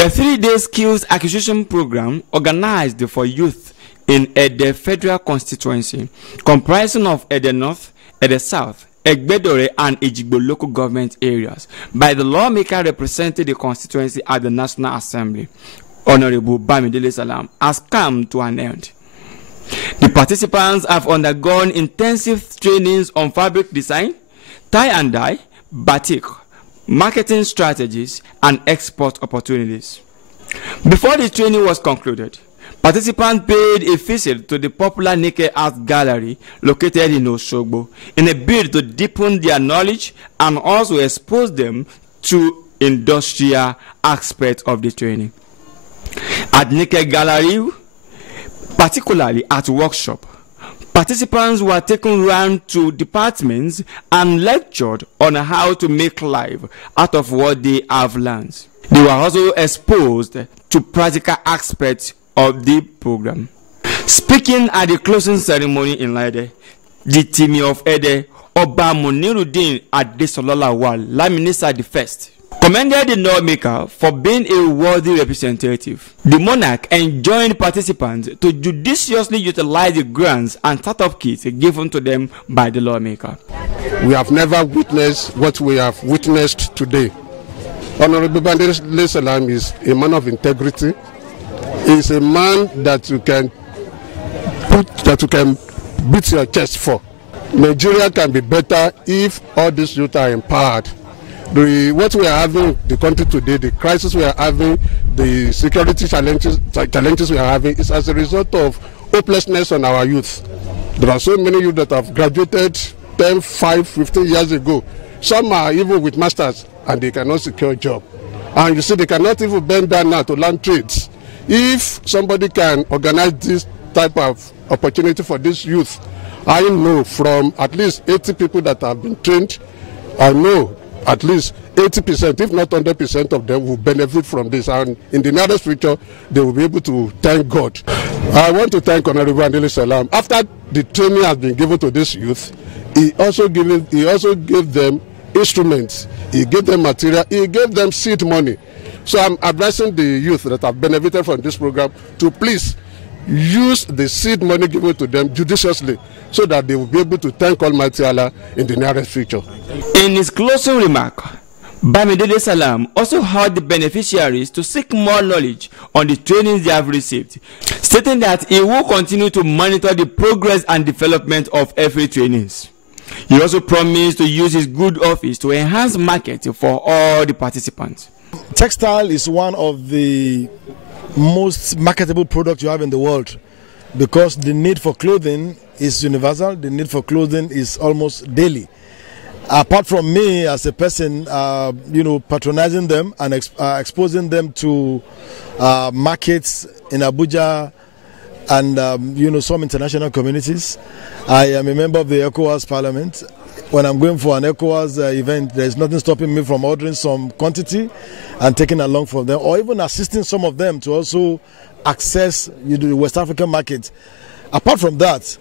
The 3-day skills acquisition program organized for youth in Ede Federal Constituency, comprising of Ede North, Ede South, Egbedore and Ejigbo local government areas, by the lawmaker representing the constituency at the National Assembly, Honorable Bamidele Salam, has come to an end. The participants have undergone intensive trainings on fabric design, tie and dye, batik, marketing strategies, and export opportunities. Before the training was concluded, participants paid a visit to the popular Naked Art Gallery located in Osogbo in a bid to deepen their knowledge and also expose them to industrial aspects of the training. At Naked Gallery, particularly at workshop, participants were taken round to departments and lectured on how to make life out of what they have learned. They were also exposed to practical aspects of the program. Speaking at the closing ceremony in Ede, the Timi of Ede, Oba Munirudin Ede Sololawal, Laminisa the First, commended the lawmaker for being a worthy representative. The monarch enjoined participants to judiciously utilize the grants and startup kits given to them by the lawmaker. We have never witnessed what we have witnessed today. Honorable Bamidele Salam is a man of integrity. He is a man that you can beat your chest for. Nigeria can be better if all these youth are empowered. What we are having in the country today, the crisis we are having, the security challenges we are having, is as a result of hopelessness on our youth. There are so many youth that have graduated 10, 5, 15 years ago. Some are even with masters and they cannot secure a job. And you see, they cannot even bend down now to learn trades. If somebody can organize this type of opportunity for this youth, I know from at least 80 people that have been trained, I know at least 80%, if not 100% of them will benefit from this, and in the nearest future, they will be able to thank God. I want to thank Honorable Bamidele Salam. After the training has been given to this youth, he also gave them instruments, he gave them material, he gave them seed money. So I'm advising the youth that have benefited from this program to please use the seed money given to them judiciously so that they will be able to thank Almighty Allah in the nearest future. In his closing remark, Bamidele Salam also urged the beneficiaries to seek more knowledge on the trainings they have received, stating that he will continue to monitor the progress and development of every trainees. He also promised to use his good office to enhance market for all the participants. Textile is one of the most marketable products you have in the world because the need for clothing is universal. The need for clothing is almost daily. Apart from me as a person, patronizing them and exposing them to markets in Abuja and some international communities. I am a member of the ECOWAS Parliament. When I'm going for an ECOWAS event, there is nothing stopping me from ordering some quantity and taking along for them, or even assisting some of them to also access the West African market. Apart from that,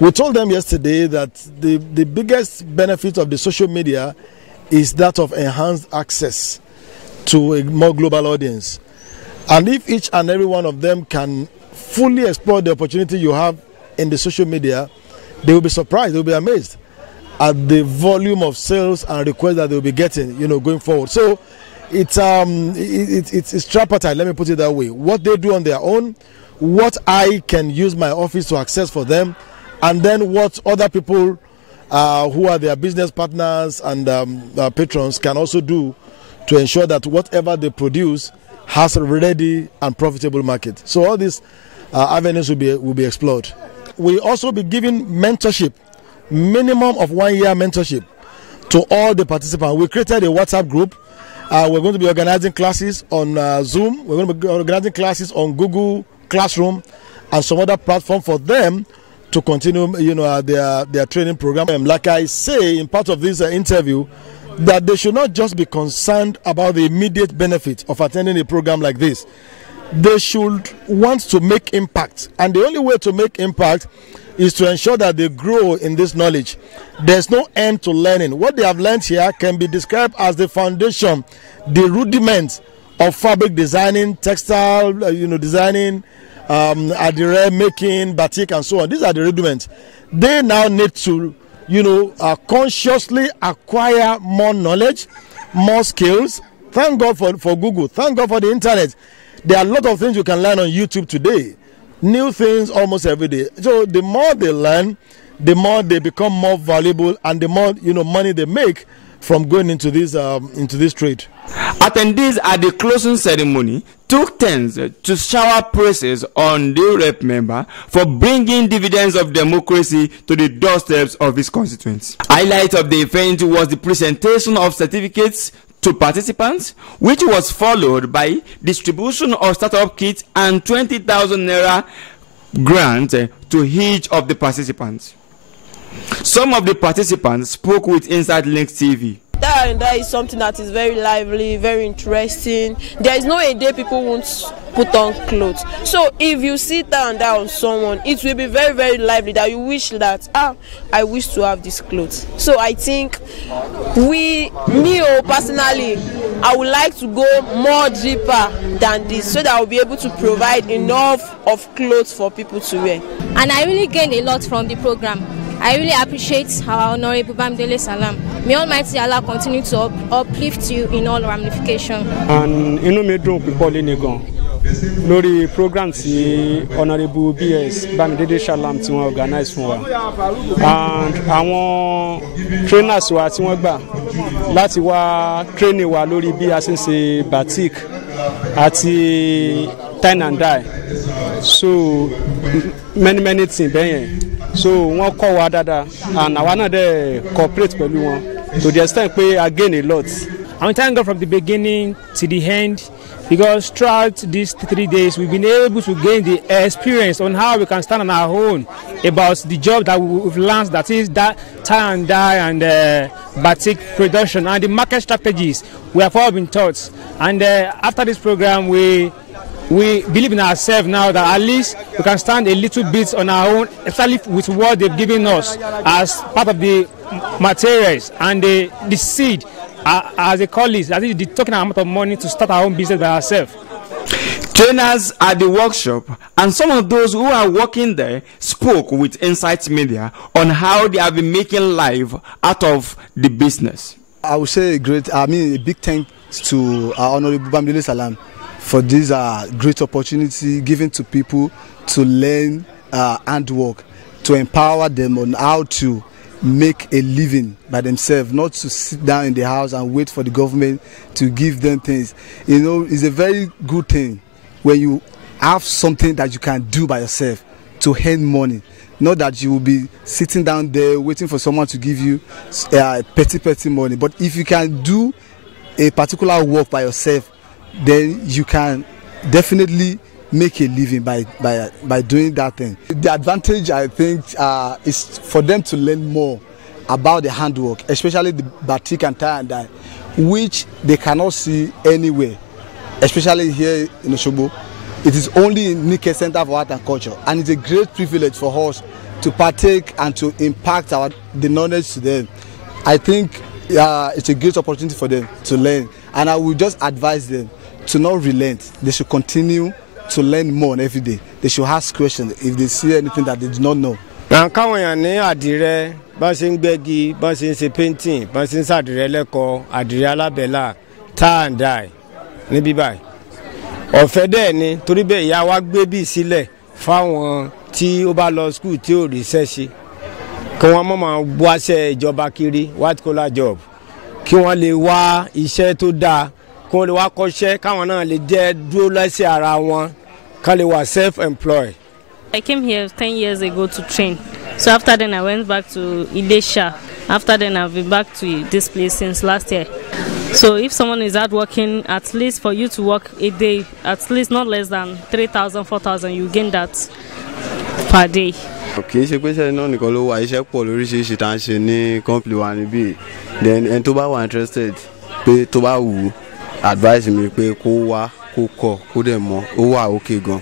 we told them yesterday that the biggest benefit of the social media is that of enhanced access to a more global audience. And if each and every one of them can fully explore the opportunity you have in the social media, they will be surprised, they will be amazed at the volume of sales and requests that they will be getting, going forward. So it's tripartite, let me put it that way. What they do on their own, what I can use my office to access for them, and then what other people who are their business partners and patrons can also do to ensure that whatever they produce has a ready and profitable market. So all these avenues will be explored. We also be giving mentorship, minimum of 1 year mentorship to all the participants. We created a WhatsApp group. We're going to be organizing classes on Zoom. We're going to be organizing classes on Google Classroom and some other platform for them to continue, their training program. Like I say in part of this interview, that they should not just be concerned about the immediate benefit of attending a program like this. They should want to make impact, and the only way to make impact is to ensure that they grow in this knowledge. There's no end to learning. What they have learned here can be described as the foundation, the rudiment of fabric designing, textile, designing, adire making, batik, and so on. These are the rudiments. They now need to, consciously acquire more knowledge, more skills. Thank God for Google. Thank God for the internet. There are a lot of things you can learn on YouTube today. New things almost every day. So the more they learn, the more they become more valuable, and the more money they make from going into this trade. Attendees at the closing ceremony took turns to shower praises on the rep member for bringing dividends of democracy to the doorsteps of his constituents. Highlight of the event was the presentation of certificates to participants, which was followed by distribution of startup kits and 20,000 naira grant to each of the participants. Some of the participants spoke with Inside Links TV. That is something that is very lively, very interesting. There is no a day people won't put on clothes. So if you sit down on someone, it will be very, very lively that you wish that, I wish to have this clothes. So I think personally, I would like to go more deeper than this so that I will be able to provide enough of clothes for people to wear. And I really gained a lot from the program. I really appreciate our Honorable Bamidele Salam. May Almighty Allah continue to uplift you in all ramifications. And me dùn púpọ̀ lẹ́ni gan lórí program tí Honorable BS Bamidele Salam tí wọ́n organize fún wa, and àwọn trainers wa tí wọ́n gbà láti wá training wa lórí bí a ṣe ń ṣe batik àti tie and dye, so many things bẹ́yẹn. So wọ́n kọ́ wa dáadáa, and àwa náà dẹ̀ cooperate pẹ̀lú wọn to the extent pé I gain a lot. I'm thanking God from the beginning to the end, because throughout these 3 days we've been able to gain the experience on how we can stand on our own about the job that we've learned, that is that tie and dye and batik production, and the market strategies we have all been taught. And after this program we believe in ourselves now that at least we can stand a little bit on our own, especially with what they've given us as part of the materials and the seed, as they call it, that is the token amount of money to start our own business by ourselves. Trainers at the workshop and some of those who are working there spoke with Insight Media on how they have been making life out of the business. I would say a big thanks to our Honorable Bamidele Salam for this great opportunity given to people to learn handwork, to empower them on how to make a living by themselves, not to sit down in the house and wait for the government to give them things. It's a very good thing when you have something that you can do by yourself to earn money. Not that you will be sitting down there waiting for someone to give you petty money. But if you can do a particular work by yourself, then you can definitely make a living by doing that thing. The advantage, I think, is for them to learn more about the handwork, especially the batik and tie and dye, which they cannot see anywhere, especially here in Osogbo. It is only in Nike Center for Art and Culture, and it's a great privilege for us to partake and to impact the knowledge to them. I think it's a great opportunity for them to learn, and I will just advise them to not relent. They should continue to learn more every day. They should ask questions if they see anything that they do not know. Adire, begi, painting, adire leko, adire alabela, tie and dye, níbí báyìí. Ọ̀fẹ́ dẹ̀ ni torí bẹ́ẹ̀ ìyá wa gbé bí sílẹ̀ fáwọn tí ó bá lọ school tí ò rí iṣẹ́ ṣe. Kí wọ́n má máa wáṣẹ́ ìjọba kiri, white collar job. Kí wọ́n lè wá iṣẹ́ tó dáa, kí wọ́n lè wá kọ́ṣẹ́, káwọn náà lè jẹ́ dúró lẹ́sẹ̀ ara wọn, ká lè wà self-employed. I came here 10 years ago to train. So after then I went back to Ede. After then I've been back to this place since last year. So if someone is out working, at least for you to work a day, at least not less than 3,000, 4,000, you gain that per day. Okay, ṣe pé ṣe náà nìkan ló wà iṣẹ́ pọ̀ lóríṣiríṣi tá à ń ṣe ní company wa níbí. Then ẹni tó bá wà interested pé tó bá wù advise mi pé kó wá kó kọ́ kó dẹ̀ mọ̀ ó wà okay gan.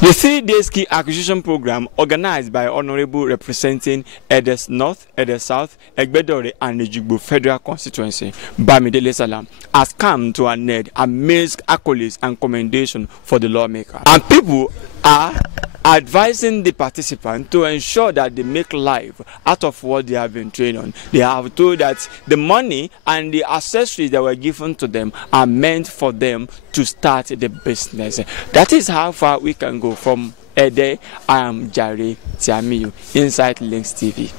The 3-day ski acquisition program organized by Honorable representing Ede North, Ede South, Egbedore and Ejigbo Federal Constituency, Bamidele Salam, has come to an end amidst accolades and commendation for the lawmaker. And people are advising the participants to ensure that they make life out of what they have been trained on. They have told that the money and the accessories that were given to them are meant for them to start the business. That is how far we can go. From Ede, I am Jare Tiamiyu, Inside Links TV.